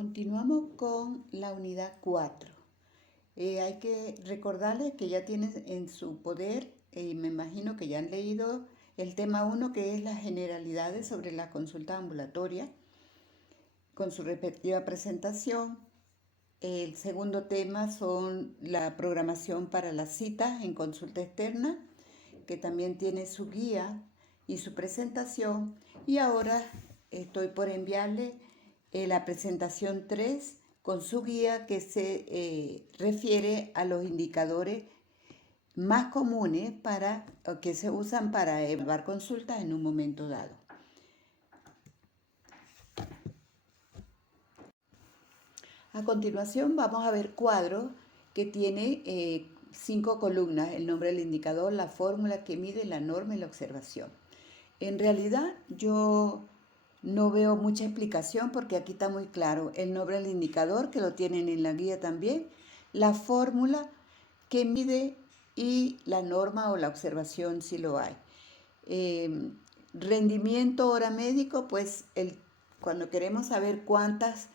Continuamos con la unidad 4. Hay que recordarles que ya tienen en su poder, y me imagino que ya han leído el tema 1, que es las generalidades sobre la consulta ambulatoria, con su respectiva presentación. El segundo tema son la programación para las citas en consulta externa, que también tiene su guía y su presentación. Y ahora estoy por enviarle la presentación 3 con su guía que se refiere a los indicadores más comunes que se usan para evaluar consultas en un momento dado. A continuación vamos a ver cuadros que tiene 5 columnas: el nombre del indicador, la fórmula que mide, la norma y la observación. En realidad yo no veo mucha explicación porque aquí está muy claro el nombre del indicador, que lo tienen en la guía también, la fórmula que mide y la norma o la observación si lo hay. Rendimiento hora médico, pues cuando queremos saber cuántas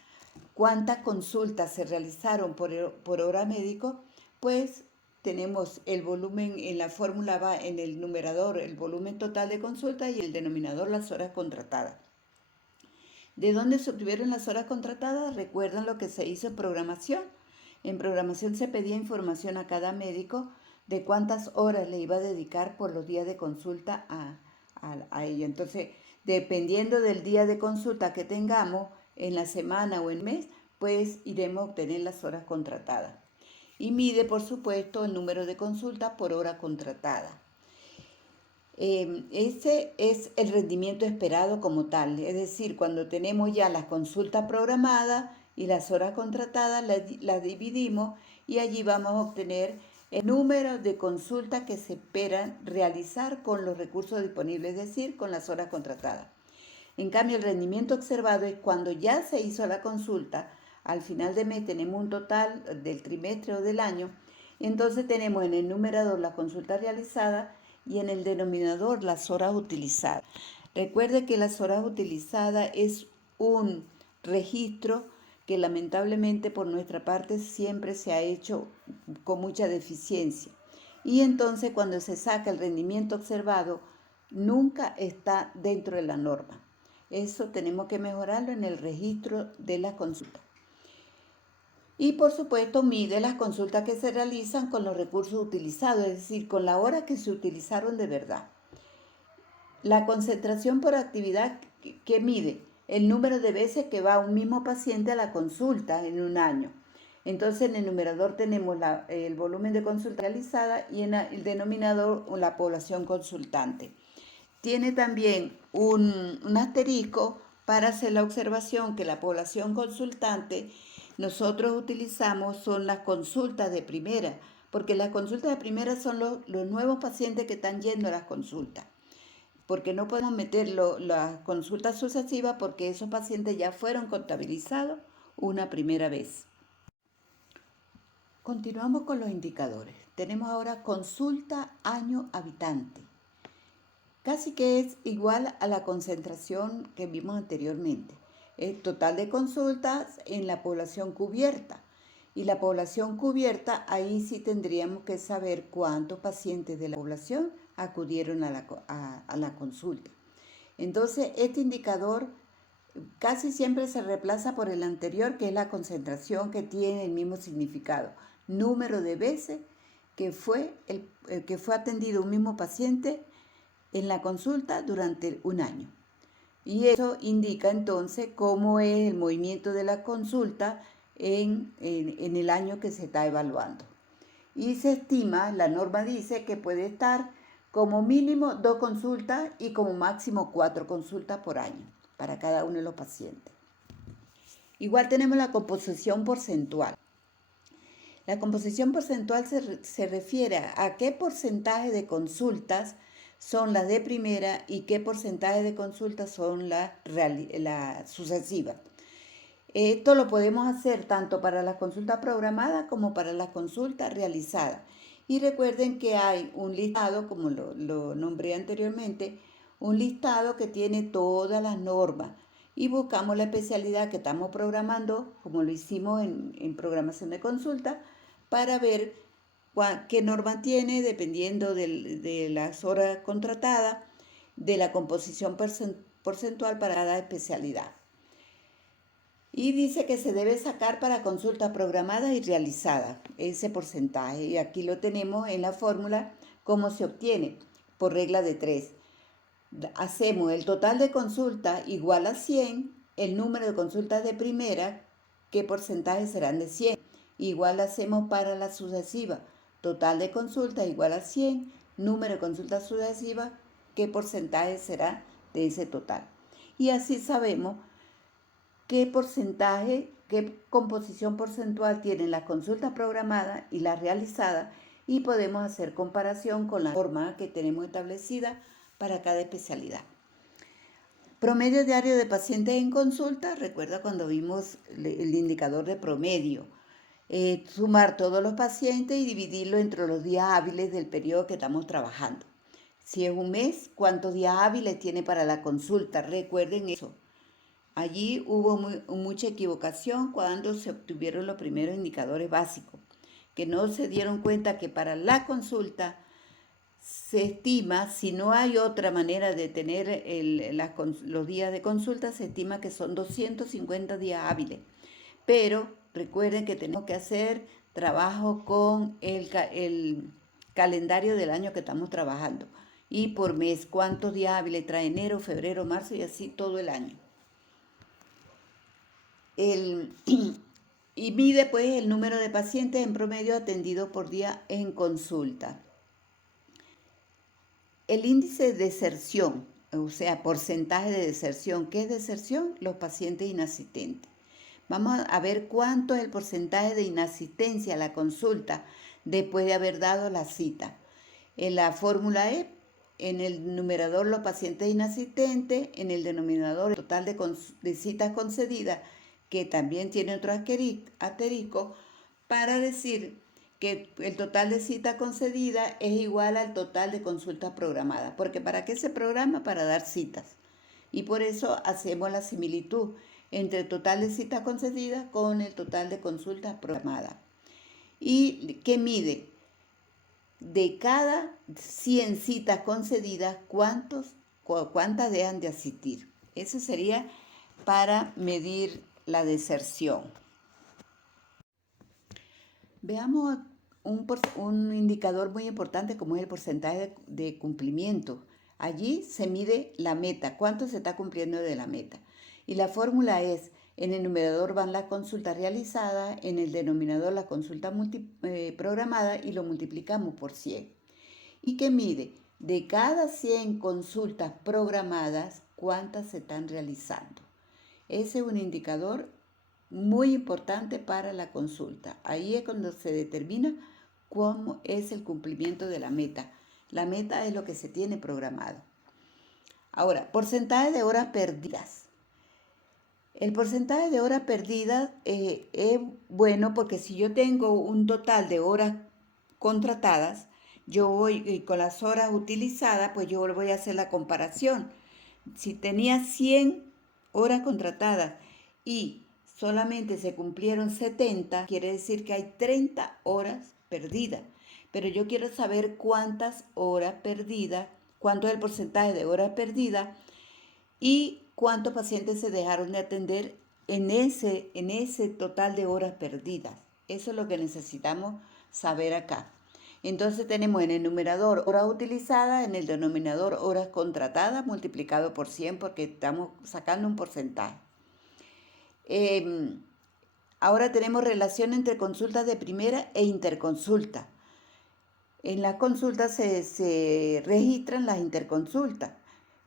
consultas se realizaron por hora médico, pues tenemos el volumen, en la fórmula va en el numerador el volumen total de consultas y el denominador las horas contratadas. ¿De dónde se obtuvieron las horas contratadas? ¿Recuerdan lo que se hizo en programación? En programación se pedía información a cada médico de cuántas horas le iba a dedicar por los días de consulta a ella. Entonces, dependiendo del día de consulta que tengamos en la semana o en el mes, pues iremos a obtener las horas contratadas. Y mide, por supuesto, el número de consultas por hora contratada. Ese es el rendimiento esperado como tal, es decir, cuando tenemos ya las consultas programadas y las horas contratadas, las dividimos y allí vamos a obtener el número de consultas que se esperan realizar con los recursos disponibles, es decir, con las horas contratadas. En cambio, el rendimiento observado es cuando ya se hizo la consulta, al final de mes tenemos un total del trimestre o del año, entonces tenemos en el numerador la consulta realizada y en el denominador las horas utilizadas. Recuerde que las horas utilizadas es un registro que lamentablemente por nuestra parte siempre se ha hecho con mucha deficiencia. Y entonces cuando se saca el rendimiento observado, nunca está dentro de la norma. Eso tenemos que mejorarlo en el registro de las consultas. Y por supuesto mide las consultas que se realizan con los recursos utilizados, es decir, con la hora que se utilizaron de verdad. La concentración por actividad que mide el número de veces que va un mismo paciente a la consulta en un año. Entonces en el numerador tenemos el volumen de consulta realizada y en el denominador la población consultante. Tiene también un asterisco para hacer la observación que la población consultante nosotros utilizamos son las consultas de primera, porque las consultas de primera son los nuevos pacientes que están yendo a las consultas, porque no podemos meter las consultas sucesivas porque esos pacientes ya fueron contabilizados una primera vez. Continuamos con los indicadores. Tenemos ahora consulta año habitante. Casi que es igual a la concentración que vimos anteriormente. El total de consultas en la población cubierta. Y la población cubierta, ahí sí tendríamos que saber cuántos pacientes de la población acudieron a la consulta. Entonces, este indicador casi siempre se reemplaza por el anterior, que es la concentración, que tiene el mismo significado. Número de veces que fue atendido un mismo paciente en la consulta durante un año. Y eso indica entonces cómo es el movimiento de la consulta en el año que se está evaluando. Y se estima, la norma dice que puede estar como mínimo 2 consultas y como máximo 4 consultas por año para cada uno de los pacientes. Igual tenemos la composición porcentual. La composición porcentual se refiere a qué porcentaje de consultas son las de primera y qué porcentaje de consultas son las sucesivas. Esto lo podemos hacer tanto para las consultas programadas como para las consultas realizadas. Y recuerden que hay un listado, como lo nombré anteriormente, un listado que tiene todas las normas y buscamos la especialidad que estamos programando, como lo hicimos en programación de consulta, para ver qué norma tiene dependiendo de las horas contratadas, de la composición porcentual para cada especialidad. Y dice que se debe sacar para consultas programadas y realizadas ese porcentaje. Y aquí lo tenemos en la fórmula, cómo se obtiene por regla de 3. Hacemos el total de consultas igual a 100, el número de consultas de primera, qué porcentaje serán de 100. Igual hacemos para la sucesiva, total de consultas igual a 100, número de consultas sucesivas, qué porcentaje será de ese total. Y así sabemos qué porcentaje, qué composición porcentual tienen las consultas programadas y las realizadas, y podemos hacer comparación con la norma que tenemos establecida para cada especialidad. Promedio diario de pacientes en consulta, recuerda cuando vimos el indicador de promedio. Sumar todos los pacientes y dividirlo entre los días hábiles del periodo que estamos trabajando. Si es un mes, ¿cuántos días hábiles tiene para la consulta? Recuerden eso. Allí hubo mucha equivocación cuando se obtuvieron los primeros indicadores básicos, que no se dieron cuenta que para la consulta se estima, si no hay otra manera de tener los días de consulta, se estima que son 250 días hábiles. Pero recuerden que tenemos que hacer trabajo con el calendario del año que estamos trabajando. Y por mes, cuántos días hábiles trae enero, febrero, marzo y así todo el año. Y mide pues el número de pacientes en promedio atendidos por día en consulta. El índice de deserción, o sea, porcentaje de deserción. ¿Qué es deserción? Los pacientes inasistentes. Vamos a ver cuánto es el porcentaje de inasistencia a la consulta después de haber dado la cita. En la fórmula es, en el numerador los pacientes inasistentes, en el denominador el total de citas concedidas, que también tiene otro asterisco, para decir que el total de citas concedidas es igual al total de consultas programadas. Porque ¿para qué se programa? Para dar citas. Y por eso hacemos la similitud entre el total de citas concedidas con el total de consultas programadas. ¿Y qué mide? De cada 100 citas concedidas, ¿cuántas dejan de asistir? Eso sería para medir la deserción. Veamos un indicador muy importante como es el porcentaje de cumplimiento. Allí se mide la meta, cuánto se está cumpliendo de la meta. Y la fórmula es, en el numerador van las consultas realizadas, en el denominador la consulta programada y lo multiplicamos por 100. ¿Y qué mide? De cada 100 consultas programadas, ¿cuántas se están realizando? Ese es un indicador muy importante para la consulta. Ahí es cuando se determina cómo es el cumplimiento de la meta. La meta es lo que se tiene programado. Ahora, porcentaje de horas perdidas. El porcentaje de horas perdidas es bueno porque si yo tengo un total de horas contratadas, yo voy con las horas utilizadas, pues yo voy a hacer la comparación. Si tenía 100 horas contratadas y solamente se cumplieron 70, quiere decir que hay 30 horas perdidas. Pero yo quiero saber cuántas horas perdidas, cuánto es el porcentaje de horas perdidas y cuántos pacientes se dejaron de atender en ese total de horas perdidas. Eso es lo que necesitamos saber acá. Entonces tenemos en el numerador horas utilizadas, en el denominador horas contratadas multiplicado por 100 porque estamos sacando un porcentaje. Ahora tenemos relación entre consultas de primera e interconsulta. En las consultas se registran las interconsultas.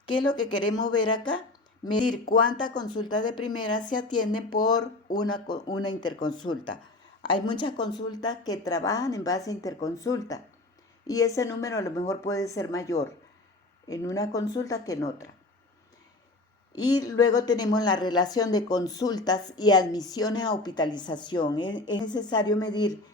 ¿Qué es lo que queremos ver acá? Medir cuántas consultas de primera se atienden por una interconsulta. Hay muchas consultas que trabajan en base a interconsulta y ese número a lo mejor puede ser mayor en una consulta que en otra. Y luego tenemos la relación de consultas y admisiones a hospitalización. Es necesario medir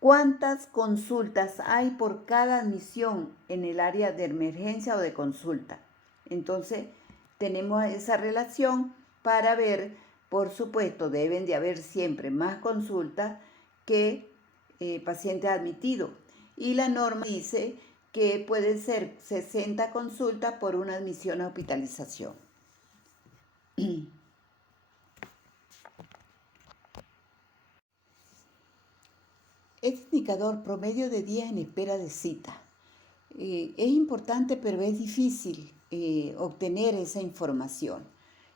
cuántas consultas hay por cada admisión en el área de emergencia o de consulta. Entonces, tenemos esa relación para ver, por supuesto, deben de haber siempre más consultas que pacientes admitidos. Y la norma dice que pueden ser 60 consultas por una admisión a hospitalización. Este indicador promedio de días en espera de cita. Es importante, pero es difícil obtener esa información.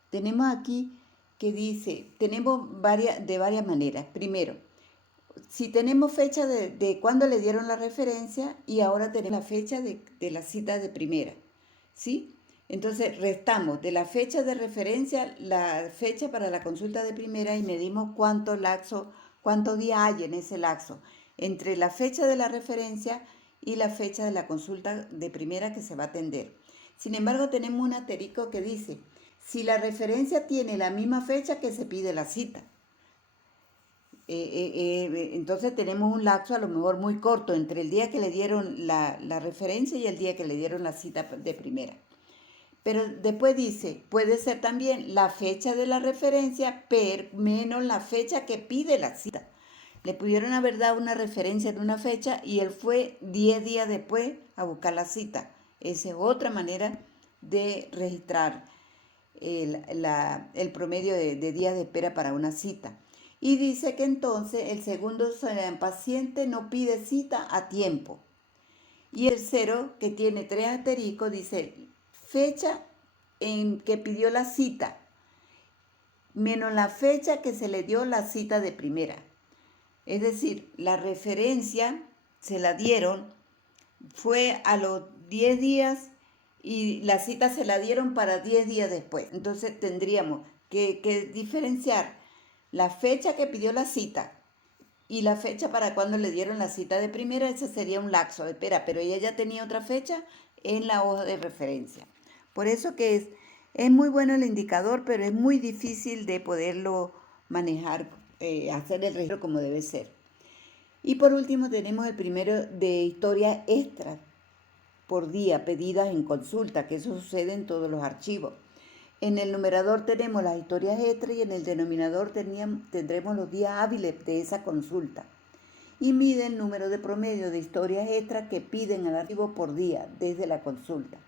Tenemos aquí que dice, tenemos de varias maneras. Primero, si tenemos fecha de cuándo le dieron la referencia y ahora tenemos la fecha de la cita de primera, ¿sí? Entonces restamos de la fecha de referencia la fecha para la consulta de primera y medimos cuánto día hay en ese lapso entre la fecha de la referencia y la fecha de la consulta de primera que se va a atender. Sin embargo, tenemos un asterisco que dice, si la referencia tiene la misma fecha que se pide la cita. Entonces tenemos un lapso a lo mejor muy corto entre el día que le dieron la referencia y el día que le dieron la cita de primera. Pero después dice, puede ser también la fecha de la referencia menos la fecha que pide la cita. Le pudieron haber dado una referencia en una fecha y él fue 10 días después a buscar la cita. Esa es otra manera de registrar el promedio de días de espera para una cita. Y dice que entonces el segundo paciente no pide cita a tiempo. Y el tercero, que tiene 3 asteriscos, dice fecha en que pidió la cita, menos la fecha que se le dio la cita de primera. Es decir, la referencia se la dieron, fue a los 10 días y la cita se la dieron para 10 días después. Entonces tendríamos que diferenciar la fecha que pidió la cita y la fecha para cuando le dieron la cita de primera. Ese sería un lapso de espera, pero ella ya tenía otra fecha en la hoja de referencia. Por eso que es muy bueno el indicador, pero es muy difícil de poderlo manejar, hacer el registro como debe ser. Y por último tenemos el primero de historias extras por día pedidas en consulta, que eso sucede en todos los archivos. En el numerador tenemos las historias extras y en el denominador tendremos los días hábiles de esa consulta. Y mide el número de promedio de historias extras que piden al archivo por día desde la consulta.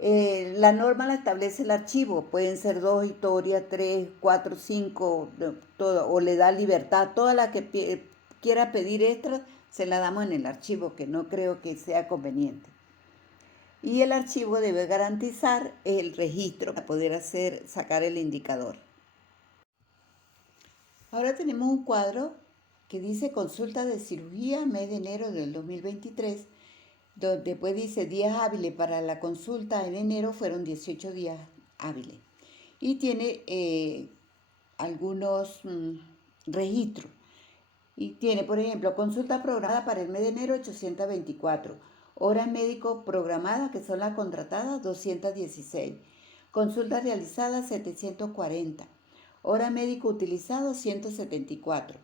La norma la establece el archivo, pueden ser 2 historias, 3, 4, 5, todo, o le da libertad. Toda la que quiera pedir extras se la damos en el archivo, que no creo que sea conveniente. Y el archivo debe garantizar el registro para poder sacar el indicador. Ahora tenemos un cuadro que dice consulta de cirugía mes de enero del 2023, donde después dice días hábiles para la consulta en enero fueron 18 días hábiles. Y tiene algunos registros. Y tiene, por ejemplo, consulta programada para el mes de enero 824. Horas médico programadas, que son las contratadas, 216. Consultas realizadas, 740. Hora médico utilizado, 174.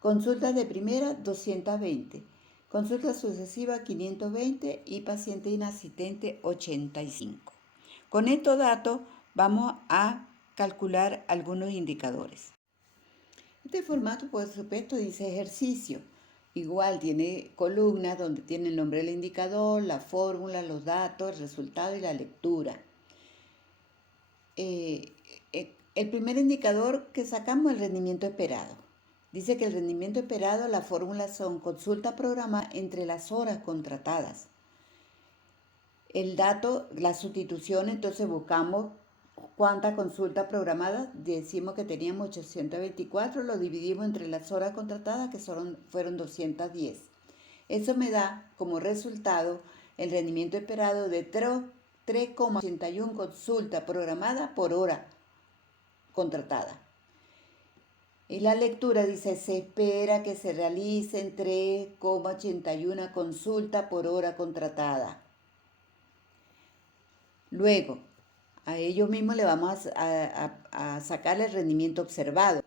Consultas de primera, 220. Consulta sucesiva, 520. Y paciente inasistente, 85. Con estos datos vamos a calcular algunos indicadores. Este formato, por supuesto, dice ejercicio. Igual tiene columnas donde tiene el nombre del indicador, la fórmula, los datos, el resultado y la lectura. El primer indicador que sacamos es el rendimiento esperado. Dice que el rendimiento esperado, las fórmulas son consulta programada entre las horas contratadas. El dato, la sustitución, entonces buscamos cuántas consultas programadas, decimos que teníamos 824, lo dividimos entre las horas contratadas, que fueron 210. Eso me da como resultado el rendimiento esperado de 3,81 consultas programadas por hora contratada. Y la lectura dice, se espera que se realicen 3,81 consultas por hora contratada. Luego, a ellos mismos le vamos a sacar el rendimiento observado.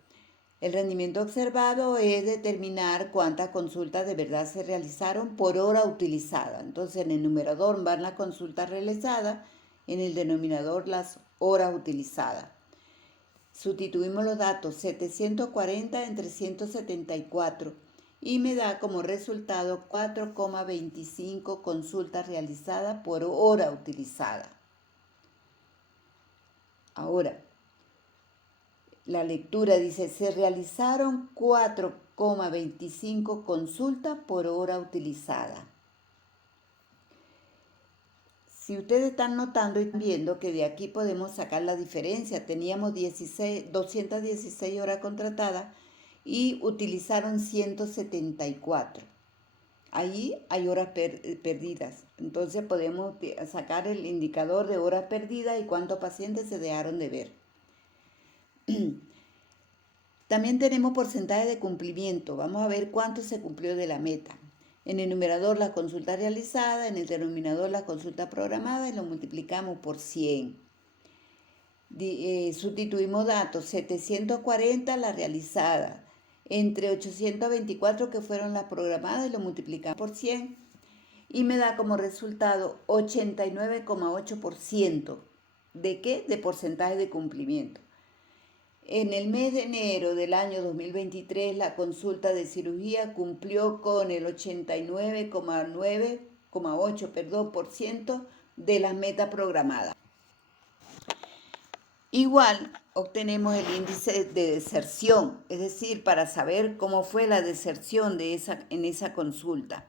El rendimiento observado es determinar cuántas consultas de verdad se realizaron por hora utilizada. Entonces, en el numerador van las consultas realizadas, en el denominador las horas utilizadas. Sustituimos los datos 740 en 374 y me da como resultado 4,25 consultas realizadas por hora utilizada. Ahora, la lectura dice, se realizaron 4,25 consultas por hora utilizada. Si ustedes están notando y viendo que de aquí podemos sacar la diferencia, teníamos 216 horas contratadas y utilizaron 174. Allí hay horas perdidas. Entonces podemos sacar el indicador de horas perdidas y cuántos pacientes se dejaron de ver. También tenemos porcentaje de cumplimiento. Vamos a ver cuánto se cumplió de la meta. En el numerador la consulta realizada, en el denominador la consulta programada y lo multiplicamos por 100. Sustituimos datos, 740 la realizada, entre 824 que fueron las programadas y lo multiplicamos por 100 y me da como resultado 89,8%. ¿De qué? De porcentaje de cumplimiento. En el mes de enero del año 2023, la consulta de cirugía cumplió con el 89,8% de las metas programadas. Igual obtenemos el índice de deserción, es decir, para saber cómo fue la deserción en esa consulta.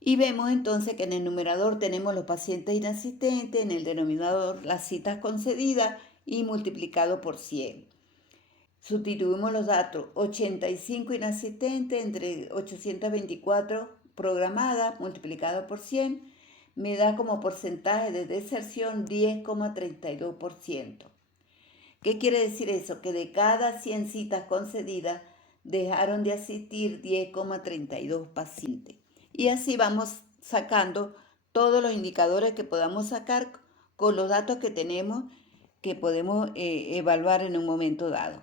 Y vemos entonces que en el numerador tenemos los pacientes inasistentes, en el denominador las citas concedidas y multiplicado por 100. Sustituimos los datos, 85 inasistentes entre 824 programadas multiplicado por 100, me da como porcentaje de deserción 10,32%. ¿Qué quiere decir eso? Que de cada 100 citas concedidas dejaron de asistir 10,32 pacientes. Y así vamos sacando todos los indicadores que podamos sacar con los datos que tenemos que podemos evaluar en un momento dado.